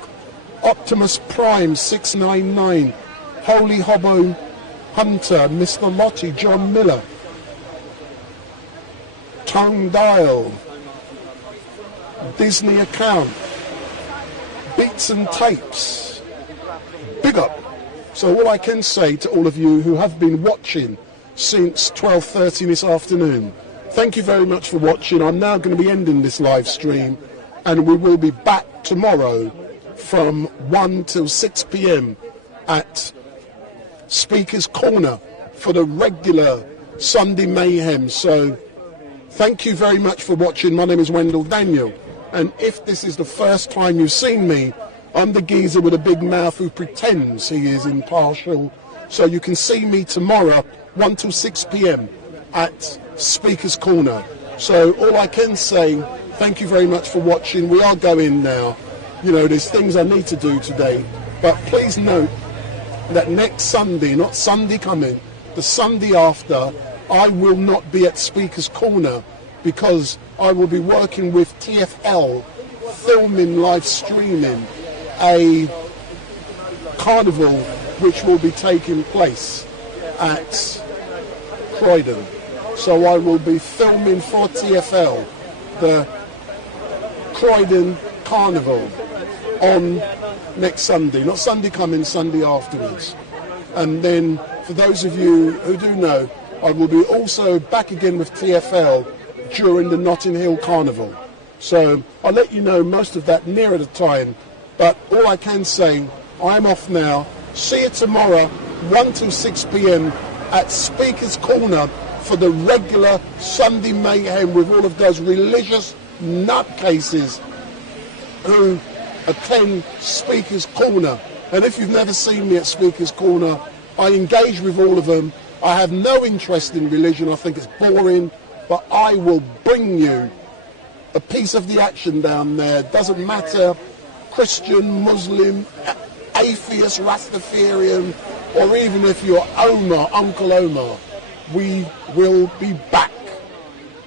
Optimus Prime 699, Holy Hobo Hunter, Mr. Lottie, John Miller, Tongue Dial, Disney Account, Beats and Tapes, big up. So all I can say to all of you who have been watching since 12:30 this afternoon, thank you very much for watching. I'm now going to be ending this live stream, and we will be back tomorrow from 1 till 6 p.m. at Speaker's Corner for the regular Sunday Mayhem. So thank you very much for watching. My name is Wendell Daniel, and if this is the first time you've seen me, I'm the geezer with a big mouth who pretends he is impartial. So you can see me tomorrow 1 till 6 p.m. at Speaker's Corner. So all I can say, thank you very much for watching. We are going now. You know, there's things I need to do today, but please note that next Sunday, not Sunday coming, the Sunday after, I will not be at Speaker's Corner because I will be working with TFL, filming, live streaming a carnival which will be taking place at Croydon. So I will be filming for TFL the Croydon Carnival on next Sunday, not Sunday coming, Sunday afterwards. And then for those of you who do know, I will be also back again with TFL during the Notting Hill Carnival. So I'll let you know most of that nearer the time, but all I can say, I'm off now. See you tomorrow, 1 till 6 p.m. at Speaker's Corner for the regular Sunday Mayhem with all of those religious nutcases who attend Speaker's Corner. And if you've never seen me at Speaker's Corner, I engage with all of them. I have no interest in religion. I think it's boring, but I will bring you a piece of the action down there. Doesn't matter, Christian, Muslim, atheist, Rastafarian, or even if you're Omar, Uncle Omar. We will be back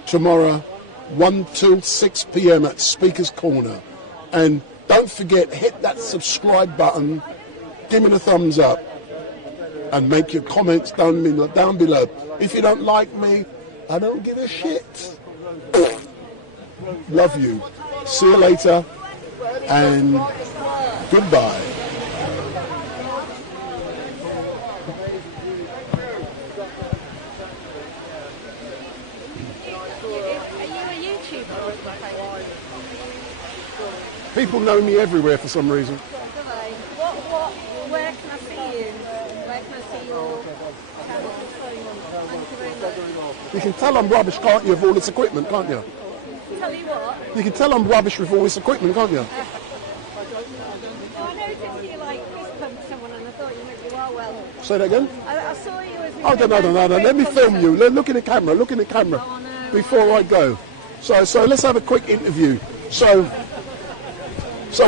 tomorrow, 1 till 6 p.m. at Speaker's Corner. And don't forget, hit that subscribe button, give me the thumbs up, and make your comments down below. If you don't like me, I don't give a shit. Love you. See you later, and goodbye. People know me everywhere for some reason. Where can I see you? Where can I see your channel? Thank you very much. You can tell I'm rubbish, can't you, with all this equipment, can't you? Tell you what? You can tell I'm rubbish with all this equipment, can't you? Oh, I noticed you like fist pumped someone and I thought you are well. Say that again? I saw you as we Oh, no. Let me film you. Look in the camera. Look in the camera before I go. So let's have a quick interview. So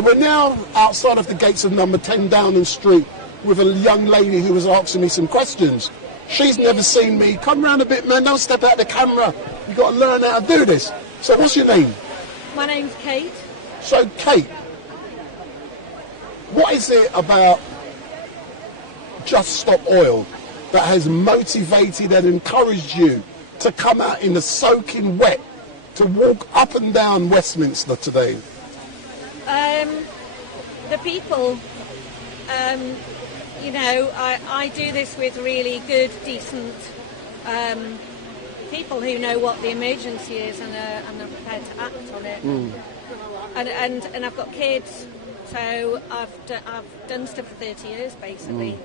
we're now outside of the gates of number 10 Downing Street with a young lady who was asking me some questions. She's never seen me. Come round a bit, man. Don't step out of the camera. You've got to learn how to do this. So what's your name? My name's Kate. So, Kate, what is it about Just Stop Oil that has motivated and encouraged you to come out in the soaking wet to walk up and down Westminster today? The people, you know, I do this with really good, decent people who know what the emergency is and are prepared to act on it. And I've got kids, so I've done stuff for 30 years basically.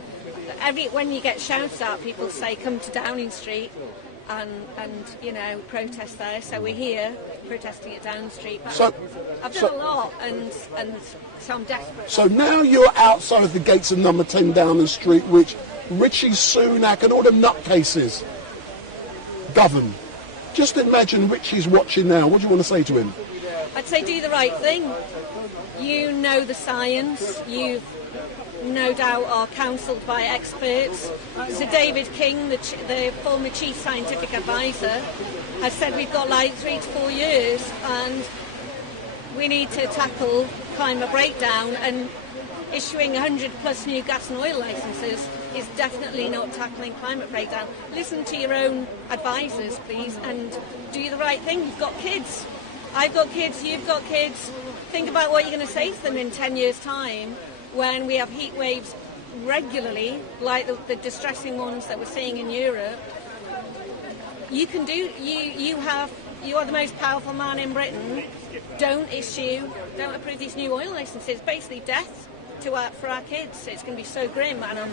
When you get shouted at, people say come to Downing Street and you know, protest there. So we're here protesting at Downing Street. But I've done a lot, and so I'm desperate. So now you're outside of the gates of number 10 Downing Street, which Richie Sunak and all them nutcases govern. Just imagine Richie's watching now. What do you want to say to him? I'd say do the right thing. You know the science. You no doubt are counselled by experts. Sir David King, the former chief scientific advisor, has said we've got like 3 to 4 years and we need to tackle climate breakdown, and issuing 100 plus new gas and oil licenses is definitely not tackling climate breakdown. Listen to your own advisors, please, and do the right thing. You've got kids. I've got kids, you've got kids. Think about what you're going to say to them in 10 years' time when we have heat waves regularly, like the distressing ones that we're seeing in Europe. You can do, you are the most powerful man in Britain. Don't approve these new oil licenses. Basically death for our kids. It's going to be so grim, and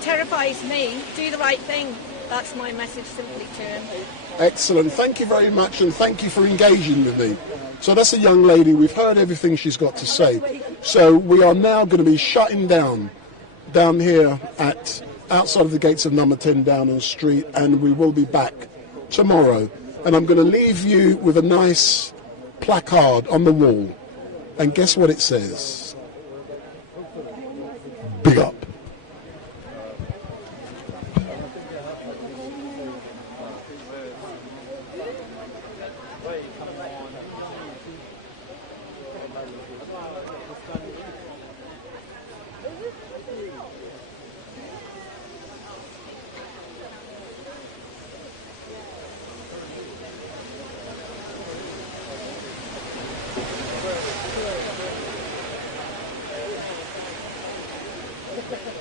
terrifies me. Do the right thing. That's my message simply to him. Excellent. Thank you very much, and thank you for engaging with me. So that's a young lady. We've heard everything she's got to say. So we are now going to be shutting down here outside of the gates of number 10 Downing Street, and we will be back tomorrow. And I'm going to leave you with a nice placard on the wall. And guess what it says? Big up. Ha ha ha.